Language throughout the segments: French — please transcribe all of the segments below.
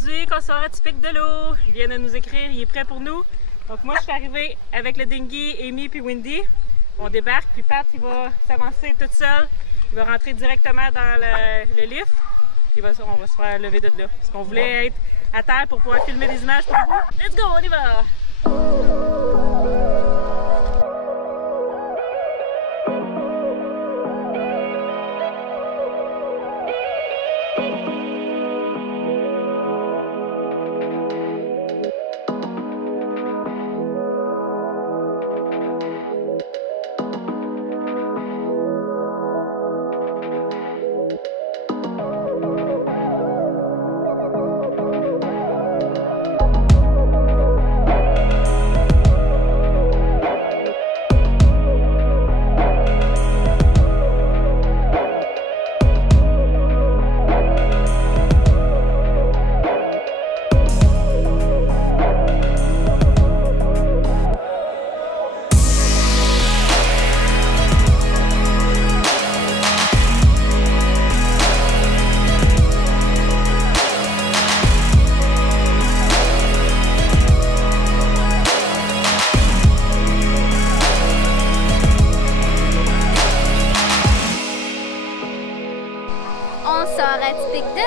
aujourd'hui, consort atypique de l'eau. Il vient de nous écrire, il est prêt pour nous. Donc moi je suis arrivée avec le dinghy, Amy puis Wendy. On débarque, puis Pat il va s'avancer toute seule. Il va rentrer directement dans le lift. Puis on va se faire lever de là. Parce qu'on voulait être à terre pour pouvoir filmer des images pour vous. Let's go, on y va! On sort atypique de l'eau!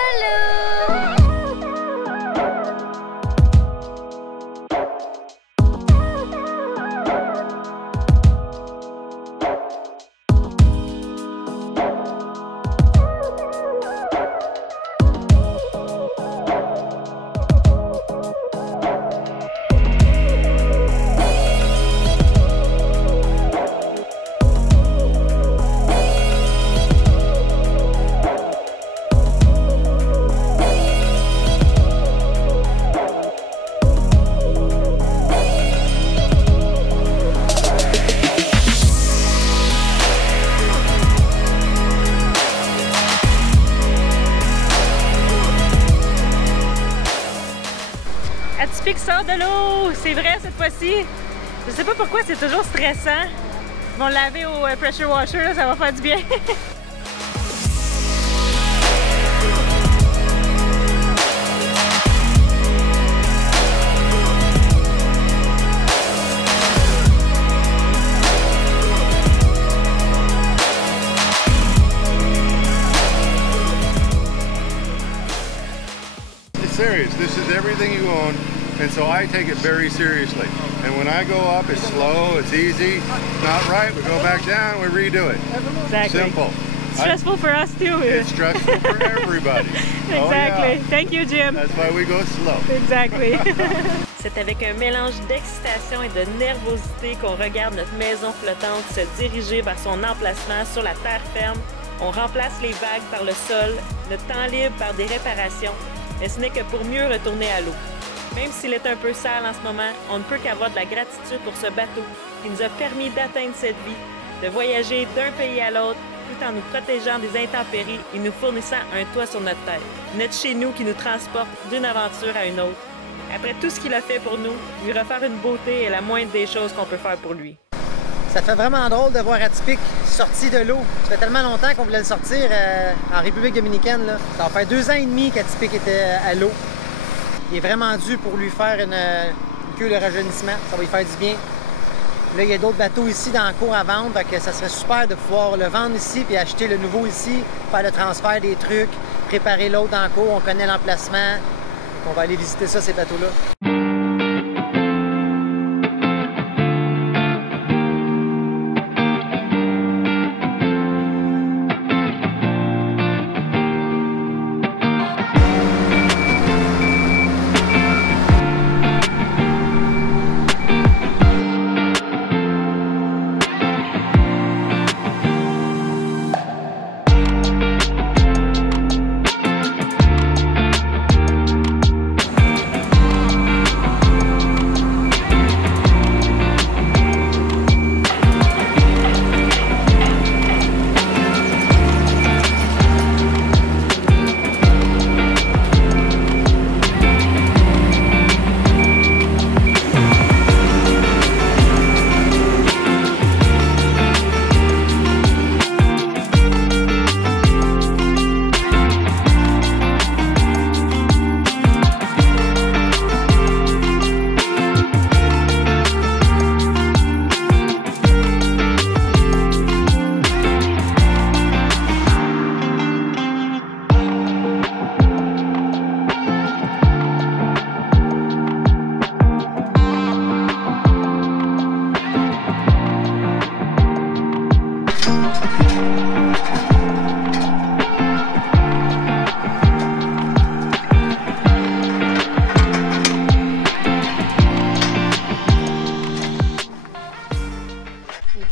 Atypique sort de l'eau! C'est vrai cette fois-ci! Je sais pas pourquoi c'est toujours stressant. Ils vont le laver au pressure washer, là, ça va faire du bien. Serious. This is everything you own, and so I take it very seriously. And when I go up, it's slow, it's easy. Not right, we go back down, we redo it. Exactly. Simple. Stressful for us too. It's stressful for everybody. Exactly. Oh, yeah. Thank you, Jim. That's why we go slow. Exactly. C'est avec un mélange d'excitation et de nervosité qu'on regarde notre maison flottante se diriger vers son emplacement sur la terre ferme. On remplace les vagues par le sol, le temps libre par des réparations. Mais ce n'est que pour mieux retourner à l'eau. Même s'il est un peu sale en ce moment, on ne peut qu'avoir de la gratitude pour ce bateau qui nous a permis d'atteindre cette vie, de voyager d'un pays à l'autre tout en nous protégeant des intempéries et nous fournissant un toit sur notre tête. Notre chez nous qui nous transporte d'une aventure à une autre. Après tout ce qu'il a fait pour nous, lui refaire une beauté est la moindre des choses qu'on peut faire pour lui. Ça fait vraiment drôle de voir Atypique sorti de l'eau. Ça fait tellement longtemps qu'on voulait le sortir en République dominicaine. Là. Ça va faire 2 ans et demi qu'Atypique était à l'eau. Il est vraiment dû pour lui faire une queue de rajeunissement. Ça va lui faire du bien. Là, il y a d'autres bateaux ici dans le cours à vendre. Donc ça serait super de pouvoir le vendre ici puis acheter le nouveau ici, faire le transfert des trucs, préparer l'autre dans le cours. On connaît l'emplacement. On va aller visiter ça, ces bateaux-là.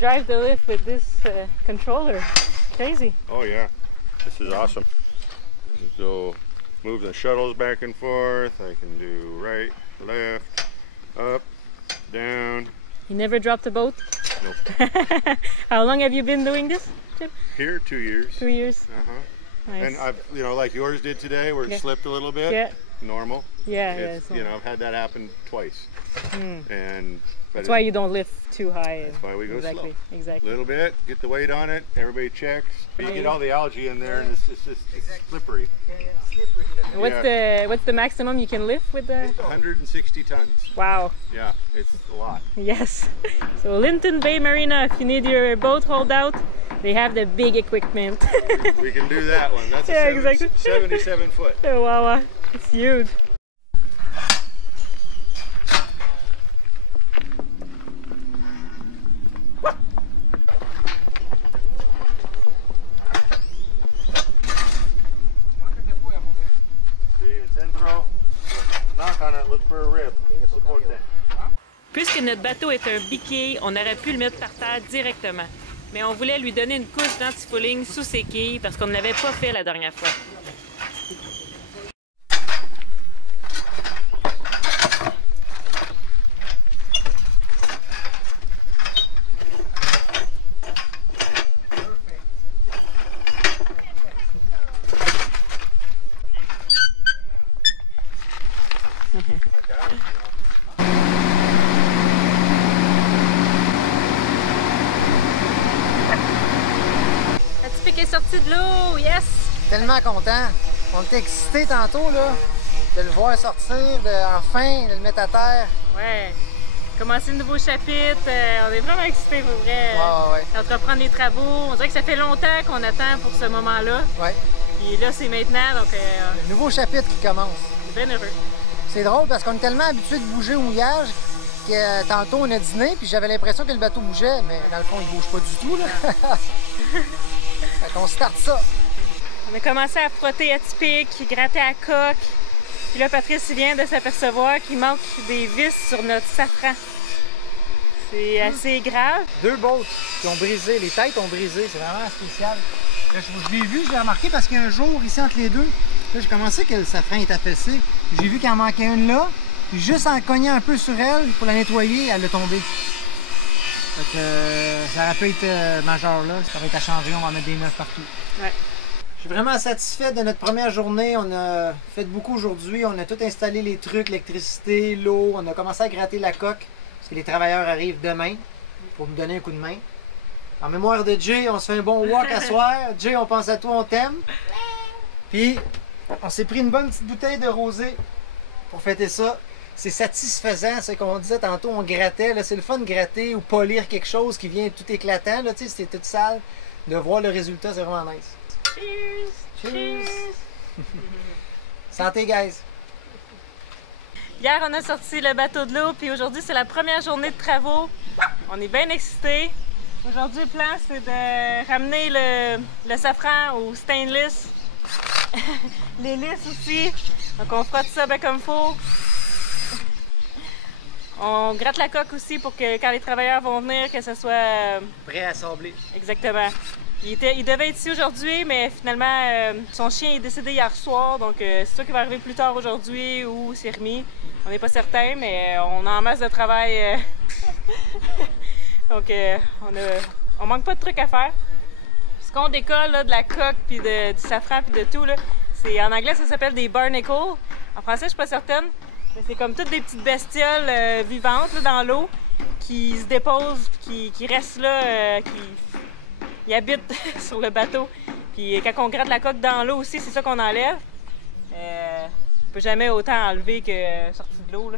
drive the lift with this controller. Crazy. Oh yeah, this is awesome. I can go move the shuttles back and forth. I can do right, left, up, down. You never dropped a boat? Nope. How long have you been doing this, Jim? Here, 2 years. 2 years. Uh-huh. Nice. And I've, you know, like yours did today, where it slipped a little bit. Yeah. Normal. Yeah, It's, yeah. you know, I've had that happen twice. And That's why you don't lift too high. That's why we go exactly, slow. Exactly. Little bit, get the weight on it. Everybody checks. You get all the algae in there, and it's slippery. What's the maximum you can lift with the? 160 tons. Wow. Yeah, it's a lot. Yes. So Linton Bay Marina, if you need your boat hauled out, they have the big equipment. We can do that one. That's Yeah, a exactly. 77 foot. Oh, wow, it's huge. Knock on it, look for a rib. Support that. Puisque notre bateau est un biquet, on aurait pu le mettre par terre directement. Mais on voulait lui donner une couche d'antifouling sous ses quilles parce qu'on ne l'avait pas fait la dernière fois. Atipik est sorti de l'eau, yes! Tellement content. On était excités tantôt là, de le voir sortir, enfin de le mettre à terre. Ouais. Commencer le nouveau chapitre, on est vraiment excités pour vrai. Ouais. D'entreprendre les travaux. On dirait que ça fait longtemps qu'on attend pour ce moment-là. Ouais. Puis là, c'est maintenant, donc Le nouveau chapitre qui commence. je suis bien heureux. C'est drôle parce qu'on est tellement habitué de bouger au mouillage que tantôt on a dîné puis j'avais l'impression que le bateau bougeait, mais dans le fond il bouge pas du tout là. Fait qu'on starte ça. On a commencé à frotter Atipik, gratter à coque. Puis là, Patrice il vient de s'apercevoir qu'il manque des vis sur notre safran. C'est assez grave. 2 boats qui ont brisé, les têtes ont brisé, c'est vraiment spécial. Là, je l'ai vu, je l'ai remarqué parce qu'il y a un jour ici entre les deux, là j'ai commencé que le safran est affaissé. J'ai vu qu'il en manquait une là, puis juste en cognant un peu sur elle pour la nettoyer, elle est tombée. Fait que ça aurait pu être majeur là, ça va être à changer, on va mettre des neufs partout. Ouais. Je suis vraiment satisfait de notre première journée. On a fait beaucoup aujourd'hui. On a tout installé les trucs, l'électricité, l'eau. On a commencé à gratter la coque parce que les travailleurs arrivent demain pour nous donner un coup de main. En mémoire de Jay, on se fait un bon walk à soir. Jay, on pense à toi, on t'aime. Puis, on s'est pris une bonne petite bouteille de rosé pour fêter ça. C'est satisfaisant, ce qu'on disait tantôt, on grattait. C'est le fun de gratter ou polir quelque chose qui vient tout éclatant. Là, c'était tout sale. De voir le résultat, c'est vraiment nice. Cheers! Cheers! Santé, guys! Hier, on a sorti le bateau de l'eau, puis aujourd'hui, c'est la première journée de travaux. On est bien excités. Aujourd'hui, le plan, c'est de ramener le safran au stainless. L'hélice aussi. Donc, on frotte ça bien comme il faut. On gratte la coque aussi pour que quand les travailleurs vont venir, que ce soit... Prêt à sabler. Exactement. Il devait être ici aujourd'hui, mais finalement, son chien est décédé hier soir, donc c'est sûr qu'il va arriver plus tard aujourd'hui ou c'est remis. On n'est pas certain, mais on a en masse de travail. Donc, on manque pas de trucs à faire. Ce qu'on décolle là, de la coque, puis du safran, puis de tout, c'est en anglais, ça s'appelle des barnacles. En français, je suis pas certaine. Mais c'est comme toutes des petites bestioles vivantes là, dans l'eau qui se déposent, qui restent là, qui habitent sur le bateau. Puis quand on gratte la coque dans l'eau aussi, c'est ça qu'on enlève. On peut jamais autant enlever que sorti de l'eau.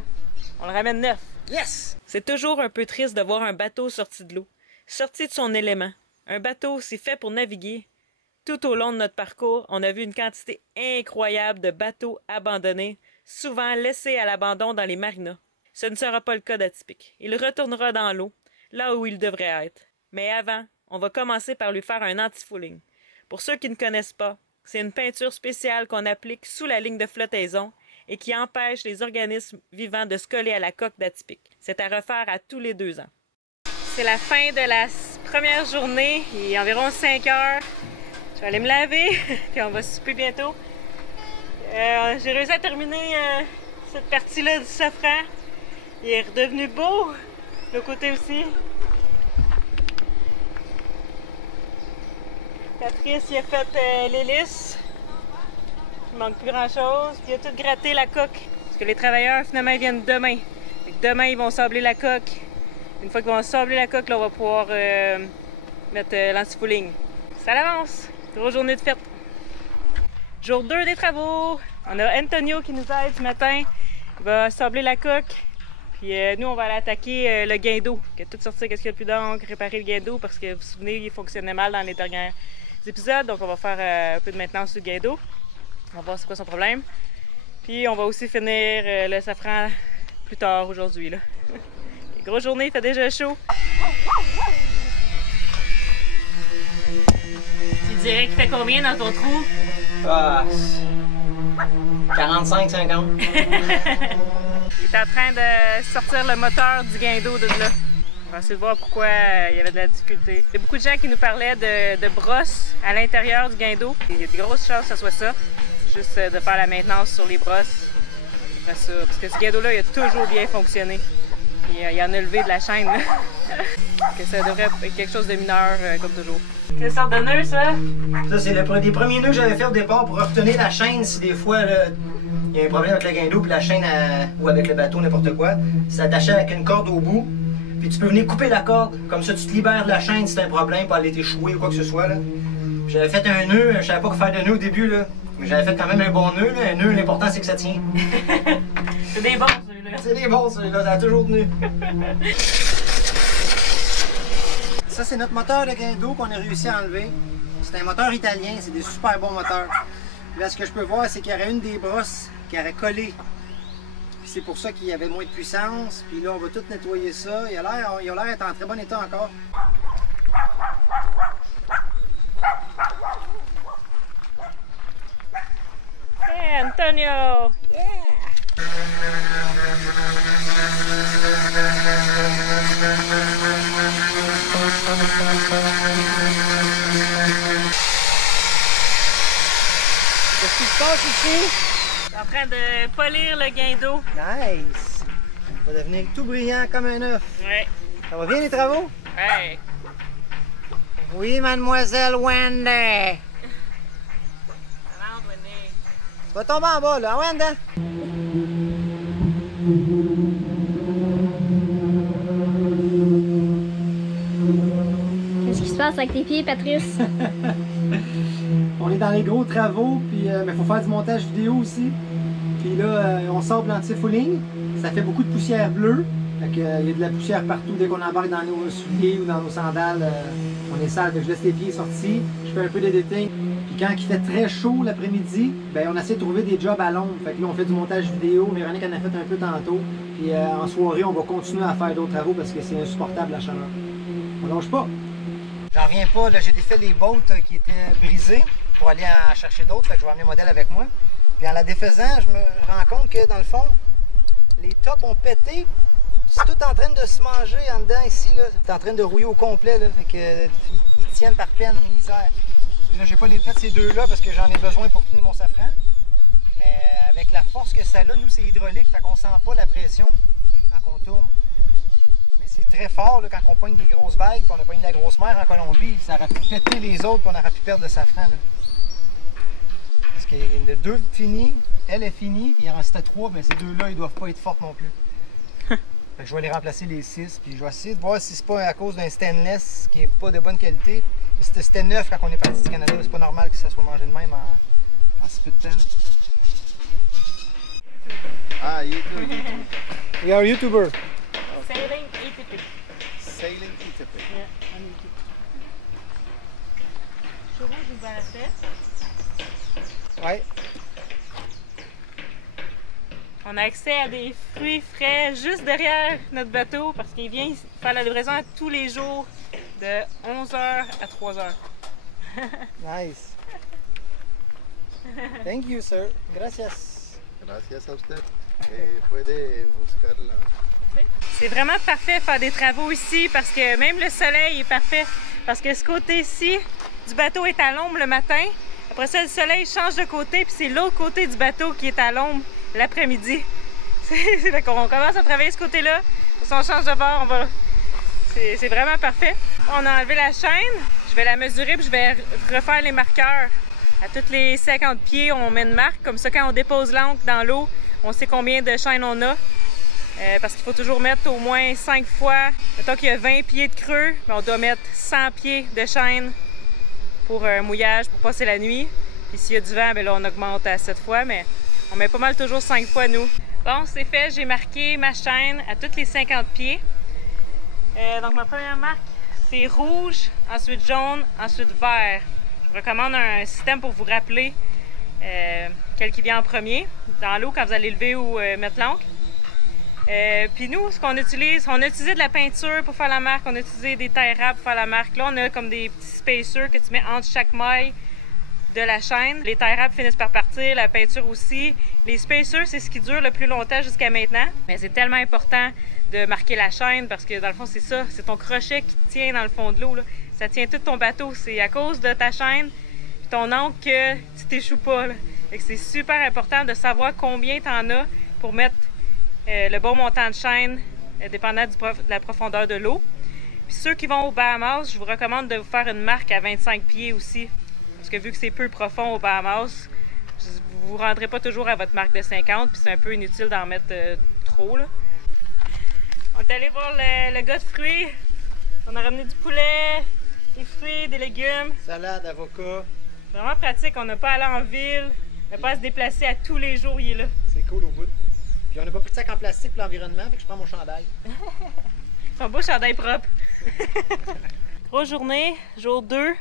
On le ramène neuf. Yes! C'est toujours un peu triste de voir un bateau sorti de l'eau, sorti de son élément. Un bateau, c'est fait pour naviguer. Tout au long de notre parcours, on a vu une quantité incroyable de bateaux abandonnés, souvent laissés à l'abandon dans les marinas. Ce ne sera pas le cas d'Atipik. Il retournera dans l'eau, là où il devrait être. Mais avant, on va commencer par lui faire un antifouling. Pour ceux qui ne connaissent pas, c'est une peinture spéciale qu'on applique sous la ligne de flottaison et qui empêche les organismes vivants de se coller à la coque d'Atipik. C'est à refaire à tous les 2 ans. C'est la fin de la première journée, il est environ 5 heures. Je vais aller me laver, puis on va souper bientôt. J'ai réussi à terminer cette partie-là du safran. Il est redevenu beau, le côté aussi. Patrice, il a fait l'hélice. Il manque plus grand-chose. Puis il a tout gratté la coque. Parce que les travailleurs, finalement, ils viennent demain. Demain, ils vont sabler la coque. Une fois qu'ils vont sabler la coque, là, on va pouvoir mettre l'anti-fouling. Ça avance! Grosse journée de fête. Jour 2 des travaux. On a Antonio qui nous aide ce matin. Il va sabler la coque. Puis nous, on va aller attaquer le guindeau. Tout sortir qu'est-ce qu'il y a de plus d'encre, réparer le guindeau parce que vous vous souvenez, il fonctionnait mal dans les derniers épisodes. Donc on va faire un peu de maintenance sur le guindeau. On va voir c'est quoi son problème. Puis on va aussi finir le safran plus tard aujourd'hui. Grosse journée, il fait déjà chaud. Tu dirais qu'il fait combien dans ton trou? 45-50. Il est en train de sortir le moteur du guindeau de là. On va essayer de voir pourquoi il y avait de la difficulté. Il y a beaucoup de gens qui nous parlaient de brosses à l'intérieur du guindeau. Il y a de grosses chances que ce soit ça. Juste de faire la maintenance sur les brosses. Après ça, parce que ce guindeau-là, il a toujours bien fonctionné. Il en a levé de la chaîne. Que ça devrait être quelque chose de mineur, comme toujours. Quelle sorte de nœud, ça? Ça, c'est des premiers nœuds que j'avais fait au départ pour retenir la chaîne si des fois là, il y a un problème avec le guindeau puis la chaîne ou avec le bateau, n'importe quoi. C'est attaché avec une corde au bout. Puis tu peux venir couper la corde. Comme ça, tu te libères de la chaîne si t'as un problème pour aller t'échouer ou quoi que ce soit. J'avais fait un nœud, je savais pas quoi faire de nœud au début. Là. Mais j'avais fait quand même un bon nœud. Là. Un nœud, l'important c'est que ça tient. C'est des bons, celui-là. C'est des bons, celui-là. Ça a toujours tenu. Ça, c'est notre moteur de guindeau qu'on a réussi à enlever. C'est un moteur italien, c'est des super bons moteurs. Là, ce que je peux voir, c'est qu'il y aurait une des brosses qui aurait collé. Puis c'est pour ça qu'il y avait moins de puissance. Puis là, on va tout nettoyer ça. Il a l'air d'être en très bon état encore. Hey, Antonio! Yeah! Qu'est-ce qui se passe ici? Je suis en train de polir le guindeau. Nice! Il va devenir tout brillant comme un œuf. Ouais. Ça va bien les travaux? Ouais. Oui, mademoiselle Wendy! Rentre, René. Tu vas tomber en bas, là, Wendy? Qu'est-ce qui se passe avec tes pieds, Patrice? On est dans les gros travaux, puis il faut faire du montage vidéo aussi. Puis là, on sort de l'anti-fouling. Ça fait beaucoup de poussière bleue. Fait que, il y a de la poussière partout. Dès qu'on embarque dans nos souliers ou dans nos sandales, on est sale. Fait que je laisse les pieds sortis. Je fais un peu d'editing. Puis quand il fait très chaud l'après-midi, ben on essaie de trouver des jobs à l'ombre. Fait que là, on fait du montage vidéo. Véronique en a fait un peu tantôt. Puis en soirée, on va continuer à faire d'autres travaux parce que c'est insupportable la chaleur. On lâche pas. J'en reviens pas, là, j'ai défait les bottes qui étaient brisées pour aller en chercher d'autres, fait que je vais amener le modèle avec moi. Puis en la défaisant, je me rends compte que dans le fond, les tops ont pété. C'est tout en train de se manger en dedans ici, là. C'est en train de rouiller au complet, là. Fait que ils tiennent par peine, misère. Là, j'ai pas fait ces deux-là parce que j'en ai besoin pour tenir mon safran. Mais avec la force que ça a, nous, c'est hydraulique, fait qu'on sent pas la pression quand on tourne. C'est très fort là, quand on pogne des grosses vagues, puis on a pogné la grosse mer en Colombie, ça aurait pu péter les autres, puis on aurait pu perdre le safran. Là. Parce qu'il y en a deux finis, elle est finie, puis il en restait trois, mais ces deux-là, ils doivent pas être fortes non plus. Fait que je vais les remplacer les 6, puis je vais essayer de voir si c'est pas à cause d'un stainless qui est pas de bonne qualité. C'était neuf quand on est parti du Canada, c'est pas normal que ça soit mangé de même en si peu de temps. Ah, YouTube. We are YouTuber. Sailing ATP. Sailing ATP. Yeah, on YouTube. Chaud rouge, je vous la fête. Ouais. On a accès à des fruits frais juste derrière notre bateau parce qu'il vient faire la livraison tous les jours de 11h à 3h. Nice. Thank you, sir. Gracias. Gracias a usted. Et pour aider vos scots, là. C'est vraiment parfait de faire des travaux ici parce que même le soleil est parfait. Parce que ce côté-ci du bateau est à l'ombre le matin. Après ça, le soleil change de côté, puis c'est l'autre côté du bateau qui est à l'ombre l'après-midi. Fait qu'on commence à travailler ce côté-là. Si on change de bord, on va... C'est vraiment parfait. On a enlevé la chaîne. Je vais la mesurer puis je vais refaire les marqueurs. À tous les 50 pieds, on met une marque. Comme ça, quand on dépose l'ancre dans l'eau, on sait combien de chaînes on a. Parce qu'il faut toujours mettre au moins 5 fois. Mettons qu'il y a 20 pieds de creux, on doit mettre 100 pieds de chaîne pour un mouillage, pour passer la nuit. Puis s'il y a du vent, bien là, on augmente à 7 fois, mais on met pas mal toujours 5 fois, nous. Bon, c'est fait. J'ai marqué ma chaîne à tous les 50 pieds. Donc, ma première marque, c'est rouge, ensuite jaune, ensuite vert. Je vous recommande un système pour vous rappeler quel qui vient en premier dans l'eau quand vous allez lever ou mettre l'ancre. Puis nous, ce qu'on utilise, on a utilisé de la peinture pour faire la marque, on a utilisé des tie wraps pour faire la marque. Là, on a comme des petits spacers que tu mets entre chaque maille de la chaîne. Les tie wraps finissent par partir, la peinture aussi. Les spacers, c'est ce qui dure le plus longtemps jusqu'à maintenant. Mais c'est tellement important de marquer la chaîne parce que dans le fond, c'est ça, c'est ton crochet qui tient dans le fond de l'eau. Ça tient tout ton bateau. C'est à cause de ta chaîne et ton ancre que tu t'échoues pas. C'est super important de savoir combien tu en as pour mettre le bon montant de chaîne, dépendant de la profondeur de l'eau. Puis ceux qui vont aux Bahamas, je vous recommande de vous faire une marque à 25 pieds aussi. Parce que vu que c'est peu profond aux Bahamas, vous ne vous rendrez pas toujours à votre marque de 50, puis c'est un peu inutile d'en mettre trop. Là. On est allé voir le gars de fruits. On a ramené du poulet, des fruits, des légumes. Salade, avocat. Vraiment pratique, on n'a pas à aller en ville, on n'a pas à se déplacer à tous les jours, il est là. C'est cool au bout. Puis on n'a pas pris de sac en plastique pour l'environnement, fait que je prends mon chandail. Ton beau chandail propre. 3 journées, jour 2.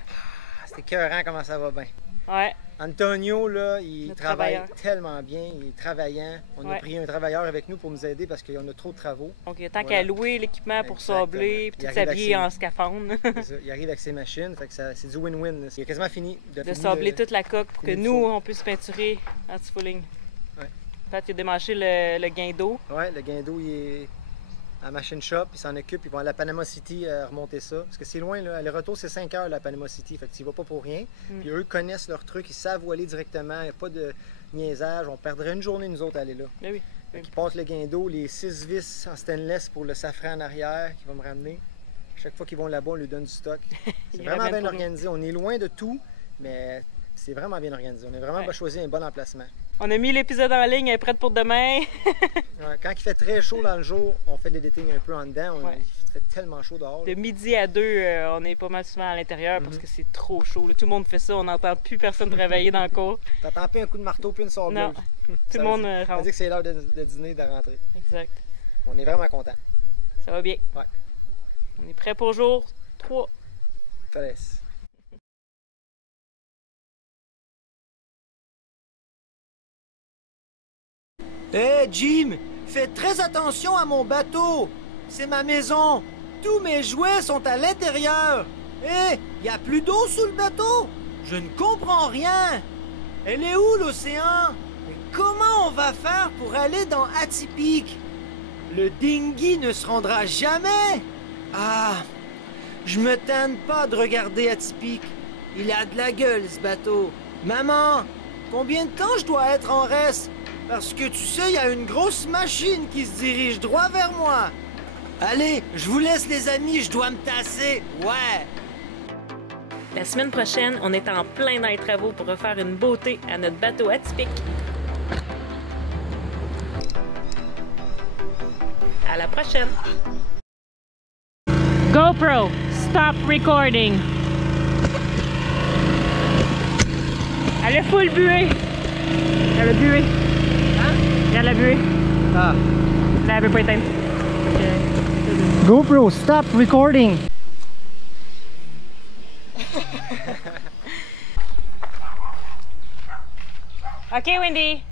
C'est écœurant comment ça va bien. Ouais. Antonio, là, il travaille travailleur. tellement bien, il est travaillant. On a pris un travailleur avec nous pour nous aider parce qu'on a trop de travaux. Donc, il y a tant qu'à louer l'équipement pour sabler, puis tout s'habiller en scaphandre. Il arrive avec ses machines, fait que c'est du win-win. Il est quasiment fini. De sabler toute la coque pour que nous, on puisse peinturer anti-fouling. Ouais. Pat, il a démanché le guindeau. Ouais, le guindeau, il est à Machine Shop, il s'en occupe. Ils vont à la Panama City remonter ça. Parce que c'est loin, là. Le retour, c'est 5 heures, la Panama City. Fait que tu y vas pas pour rien. Puis eux connaissent leur truc, ils savent où aller directement. Il n'y a pas de niaisage. On perdrait une journée, nous autres, à aller là. Ben oui. Ils passent le guindeau, les 6 vis en stainless pour le safran en arrière qui va me ramener. Chaque fois qu'ils vont là-bas, on lui donne du stock. C'est vraiment bien organisé. On est loin de tout, mais c'est vraiment bien organisé. On a vraiment choisi un bon emplacement. On a mis l'épisode en ligne, elle est prête pour demain. Ouais, quand il fait très chaud dans le jour, on fait des dating un peu en dedans. Il fait tellement chaud dehors. De midi à 2, on est pas mal souvent à l'intérieur parce que c'est trop chaud. Là. Tout le monde fait ça, on n'entend plus personne travailler dans le cours. T'entends plus un coup de marteau puis une sableuse. Non, tout le monde rentre. Ça dit que c'est l'heure de dîner, de rentrer. Exact. On est vraiment contents. Ça va bien. Ouais. On est prêt pour jour 3. Ça laisse. Hé Jim, fais très attention à mon bateau. C'est ma maison. Tous mes jouets sont à l'intérieur. Hé, y a plus d'eau sous le bateau? Je ne comprends rien. Elle est où l'océan? Comment on va faire pour aller dans Atypique? Le dinghy ne se rendra jamais. Ah, je me tente pas de regarder Atypique. Il a de la gueule ce bateau. Maman, combien de temps je dois être en reste? Parce que tu sais, il y a une grosse machine qui se dirige droit vers moi. Allez, je vous laisse les amis, je dois me tasser. Ouais. La semaine prochaine, on est en plein dans les travaux pour refaire une beauté à notre bateau atypique. À la prochaine. GoPro, stop recording. Elle a full buée. Elle a buée. Regarde la buée. Ah. Là, elle veut pas éteindre. GoPro, stop recording. OK, Wendy.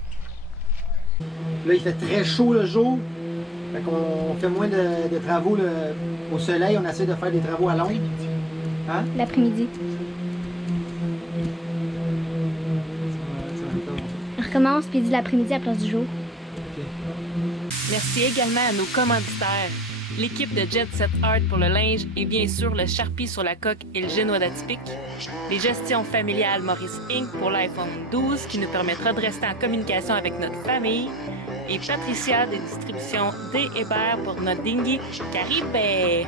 Là, il fait très chaud le jour. Fait qu'on fait moins de travaux au soleil. On essaie de faire des travaux à l'ombre. Hein? L'après-midi. On recommence puis dit l'après-midi à la place du jour. OK. Merci également à nos commanditaires, l'équipe de Jet Set Art pour le linge et bien sûr le Sharpie sur la coque et le génois d'Atypique, les gestions familiales Maurice Inc. pour l'iPhone 12 qui nous permettra de rester en communication avec notre famille et Patricia des distributions D. Hébert pour notre dinghy Caribé.